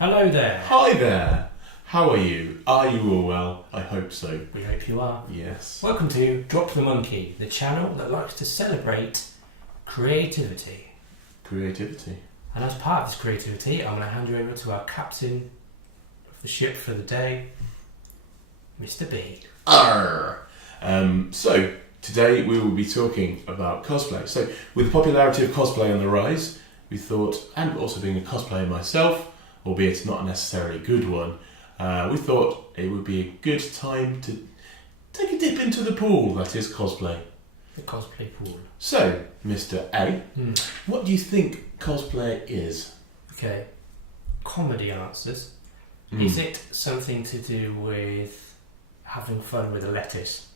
Hello there. Hi there. How are you? Are you all well? I hope so. We hope you are. Yes. Welcome to Drop the Monkey, the channel that likes to celebrate creativity. Creativity. And as part of this creativity, I'm going to hand you over to our captain of the ship for the day, Mr. B. Arr. So, today we will be talking about cosplay. So, with the popularity of cosplay on the rise, we thought, and also being a cosplayer myself, albeit not a necessarily good one, we thought it would be a good time to take a dip into the pool that is cosplay. The cosplay pool. So, Mr. A, what do you think cosplay is? Okay. Comedy answers. Is it something to do with having fun with a lettuce?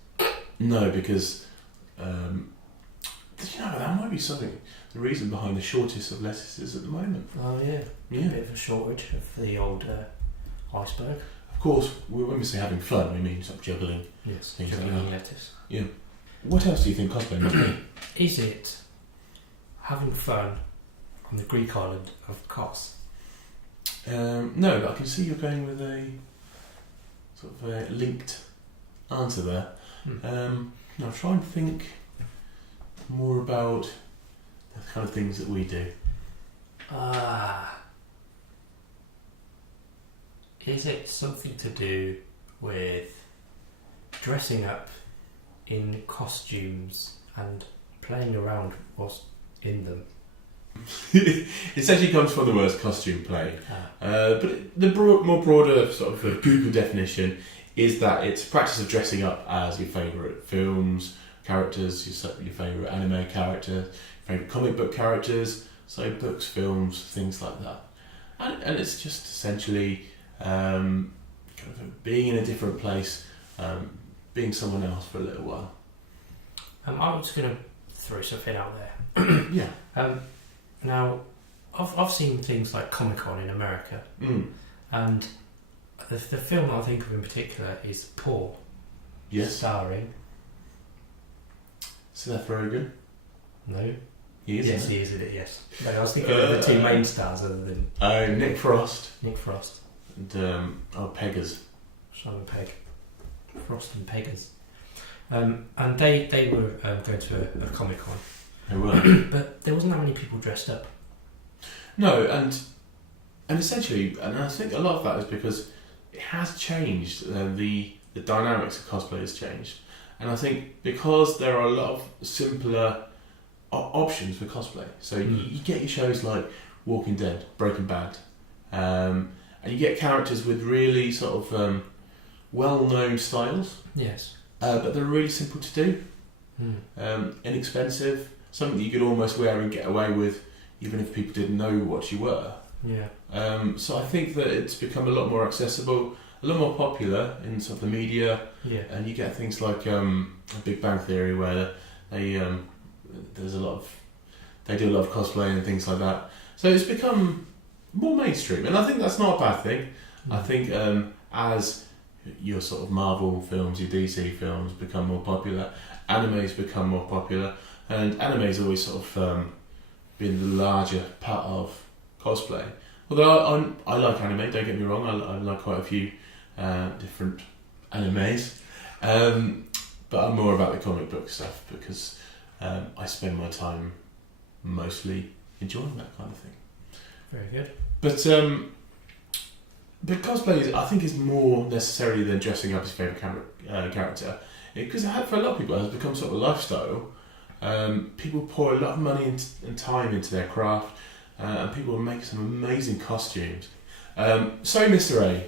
No, because that might be something. The reason behind the shortage of lettuces at the moment. Oh yeah. Yeah. A bit of a shortage of the old iceberg. Of course, when we say having fun, we mean sort of juggling. Yes. Things like Juggling that. lettuce. Yeah. What else do you think cosplay must be? Is it having fun on the Greek island of Kos? No, but I can see you're going with a sort of a linked answer there. Now try and think more about the kind of things that we do. Is it something to do with dressing up in costumes and playing around whilst in them? It essentially comes from the word costume play, but the more broader sort of Google definition is that it's practice of dressing up as your favourite films, characters, your favourite anime character, favourite comic book characters, so books, films, things like that. And it's just essentially kind of being in a different place, being someone else for a little while. I'm just going to throw something out there. Yeah. Now, I've seen things like Comic Con in America, and the film I think of in particular is Paul. Yes. Starring. Seth Rogen. No. He is. Yes, he is in it. Yes. No, I was thinking of the two main stars other than Nick Frost. Nick Frost. And Peggers. Simon Pegg. Frost and Peggers. And they were going to a Comic Con. They were. But there wasn't that many people dressed up. No, and essentially, and I think a lot of that is because it has changed. The dynamics of cosplay has changed, and I think because there are a lot of simpler options for cosplay. So you get your shows like Walking Dead, Breaking Bad, and you get characters with really sort of well-known styles. Yes. But they're really simple to do, inexpensive, something that you could almost wear and get away with, even if people didn't know what you were. Yeah. So I think that it's become a lot more accessible, a lot more popular in sort of the media. Yeah. And you get things like a Big Bang Theory, where they there's a lot of they do a lot of cosplay and things like that. So it's become more mainstream, and I think that's not a bad thing. I think as your sort of Marvel films, your DC films become more popular, animes become more popular, and anime's always sort of been the larger part of cosplay. Although I like anime, don't get me wrong, I like quite a few different animes, but I'm more about the comic book stuff because I spend my time mostly enjoying that kind of thing. Very good. But cosplay, I think, is more necessary than dressing up as your favourite character, because for a lot of people it has become sort of a lifestyle. People pour a lot of money and time into their craft, and people make some amazing costumes. So, Mr. A,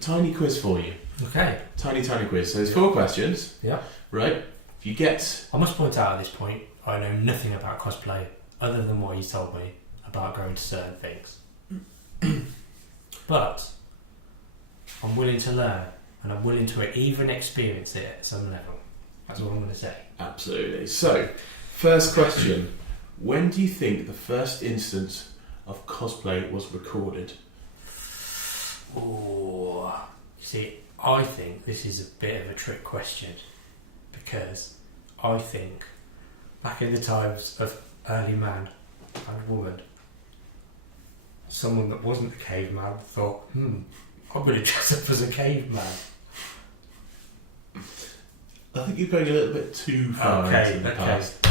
tiny quiz for you. Okay. Tiny quiz. So there's 4 questions. Yeah. Right. If you get... I must point out at this point, I know nothing about cosplay other than what you told me about going to certain things. But I'm willing to learn, and I'm willing to even experience it at some level. That's what I'm going to say. Absolutely. So, first question. When do you think the first instance of cosplay was recorded? Oh, see, I think this is a bit of a trick question, because I think back in the times of early man and woman, someone that wasn't a caveman thought, I'm going to dress up as a caveman. I think you're going a little bit too far into the past.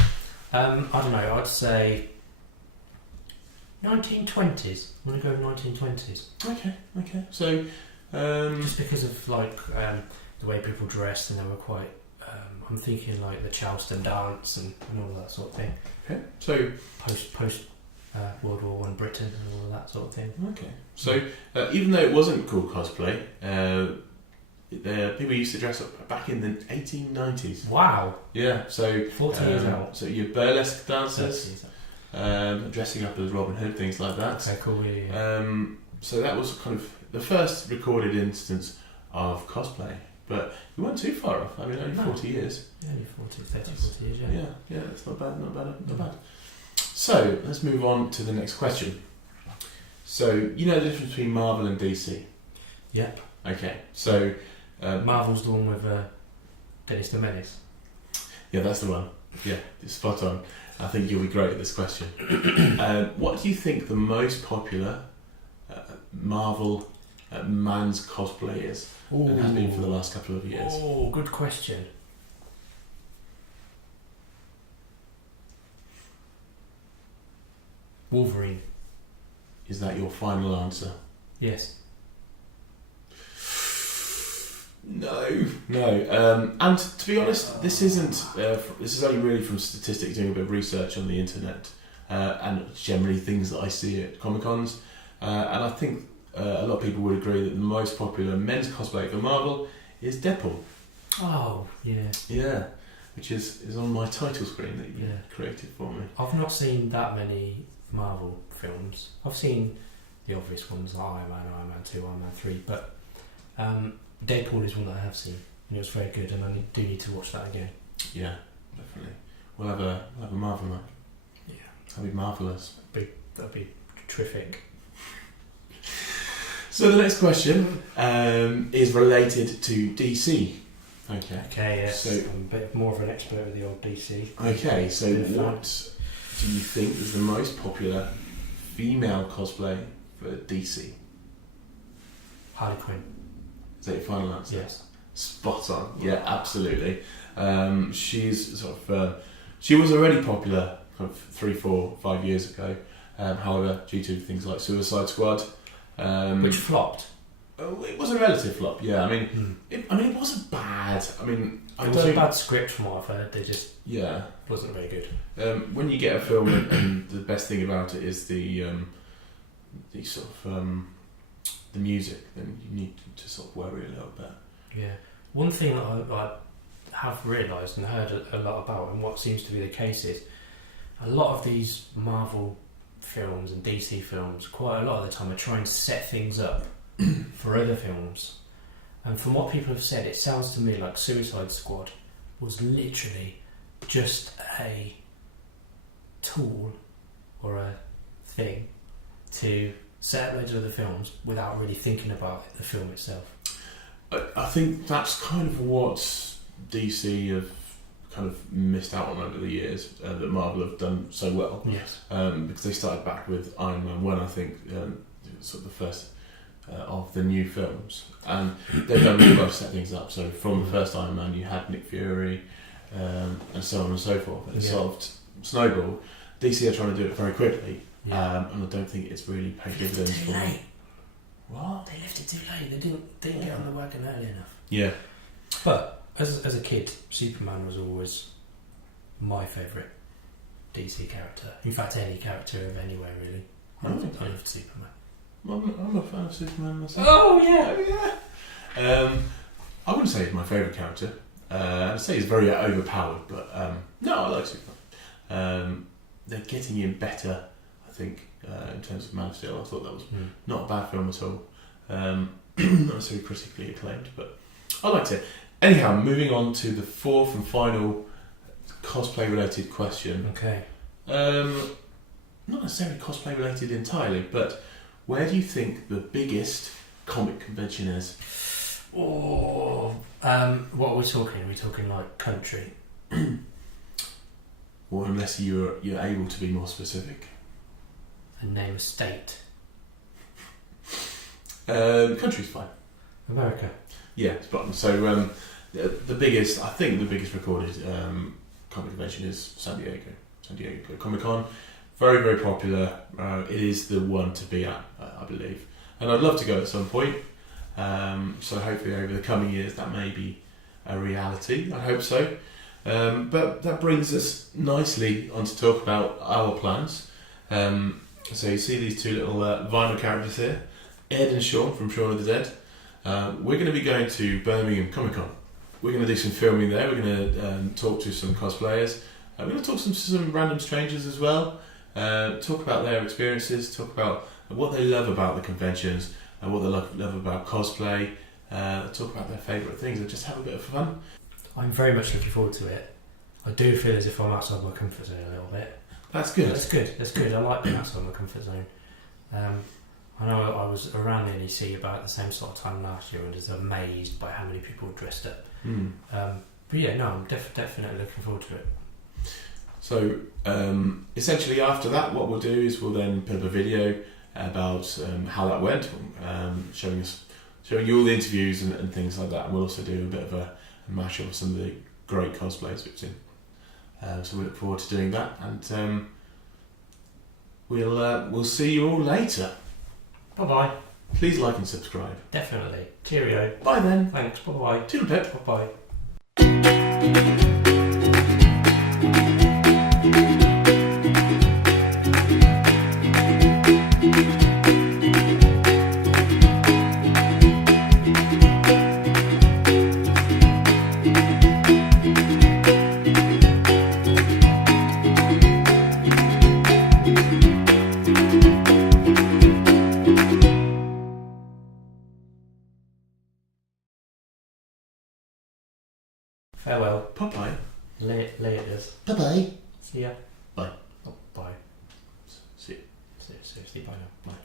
I don't know, I'd say 1920s. I'm going to go 1920s. Okay. So, just because of the way people dressed, and they were quite. I'm thinking like the Charleston dance and all that sort of thing. Okay. So post World War One Britain and all of that sort of thing. Okay. So even though it wasn't called cosplay, people used to dress up back in the 1890s. Wow. Yeah. So 40 years out. So your burlesque dancers, dressing up as Robin Hood, things like that. Okay, cool. Yeah. So that was kind of the first recorded instance of cosplay. But you weren't too far off. I mean, only 40 years. Yeah, only 40 years, yeah. Yeah, that's not bad. So, let's move on to the next question. So, you know the difference between Marvel and DC? Yep. Okay, so... Marvel's the one with Dennis the Menace. Yeah, that's the one. Yeah, it's spot on. I think you'll be great at this question. What do you think the most popular Marvel man's cosplay is? And has been for the last couple of years. Oh, good question. Wolverine. Is that your final answer? Yes. No. And to be honest, this isn't. This is only really from statistics, doing a bit of research on the internet, and generally things that I see at Comic Cons, and I think. A lot of people would agree that the most popular men's cosplay for Marvel is Deadpool. Oh, yeah. Yeah, which is on my title screen that you created for me. I've not seen that many Marvel films. I've seen the obvious ones like Iron Man 2, Iron Man 3, but Deadpool is one that I have seen, and it was very good, and I do need to watch that again. Yeah, definitely. We'll have a Marvel night. Yeah. That'd be marvellous. That'd be terrific. So the next question is related to DC. Okay, yes. So I'm a bit more of an expert with the old DC. Okay, so what do you think is the most popular female cosplay for DC? Harley Quinn. Is that your final answer? Yes. Spot on. Yeah, absolutely. She's she was already popular kind of 3, 4, 5 years ago. However, due to things like Suicide Squad. Which flopped. It was a relative flop, yeah. I mean, it wasn't bad. I mean, it was a bad script from what I've heard. They just wasn't very good. When you get a film, and the best thing about it is the sort of the music, then you need to sort of worry a little bit. Yeah. One thing that I have realised and heard a lot about, and what seems to be the case, is a lot of these Marvel films and DC films, quite a lot of the time, are trying to set things up for other films. And from what people have said, it sounds to me like Suicide Squad was literally just a tool or a thing to set up loads of other films without really thinking about the film itself. I think that's kind of what DC have kind of missed out on over the years, that Marvel have done so well. Yes. Because they started back with Iron Man 1, I think, sort of the first of the new films. And they've done really well to set things up. So from the first Iron Man, you had Nick Fury, and so on and so forth. And it sort of snowballed. DC are trying to do it very quickly, and I don't think it's really paid dividends for them. What? They left it too late. They didn't get on the wagon early enough. Yeah. But as a kid, Superman was always my favourite DC character. In fact, any character of anywhere, really. I loved Superman. I'm a fan of Superman myself. Oh, yeah. I wouldn't say he's my favourite character. I'd say he's very overpowered, but no, I like Superman. They're getting him better, I think, in terms of Man of Steel. I thought that was not a bad film at all. Not necessarily critically acclaimed, but I liked it. Anyhow, moving on to the fourth and final cosplay related question. Okay. Not necessarily cosplay related entirely, but where do you think the biggest comic convention is? What are we talking? Are we talking like country? Or unless you're able to be more specific. And name a state. Country's fine. America. Yeah, spot on. So the biggest recorded comic convention is San Diego Comic Con. Very, very popular. It is the one to be at, I believe. And I'd love to go at some point. So hopefully over the coming years that may be a reality. I hope so. But that brings us nicely on to talk about our plans. So you see these two little vinyl characters here, Ed and Sean from Shaun of the Dead. We're going to be going to Birmingham Comic Con. We're going to do some filming there. We're going to talk to some cosplayers. We're going to talk to some random strangers as well. Talk about their experiences. Talk about what they love about the conventions and what they love about cosplay. Talk about their favourite things and just have a bit of fun. I'm very much looking forward to it. I do feel as if I'm outside my comfort zone a little bit. That's good. That's good. I like being outside my comfort zone. I know I was around the NEC about the same sort of time last year and was amazed by how many people were dressed up. But yeah, no, I'm definitely looking forward to it. So essentially after that, what we'll do is we'll then put up a video about how that went, showing you all the interviews and things like that. And we'll also do a bit of a mashup of some of the great cosplays we've seen. So we look forward to doing that, and we'll see you all later. Bye bye. Please like and subscribe. Definitely. Cheerio. Bye then. Thanks. Bye bye. Toodle pip. Bye bye. Farewell. Bye-bye. Laters. Bye-bye. See ya. Bye. Oh, bye. See you. Seriously, bye now. Bye.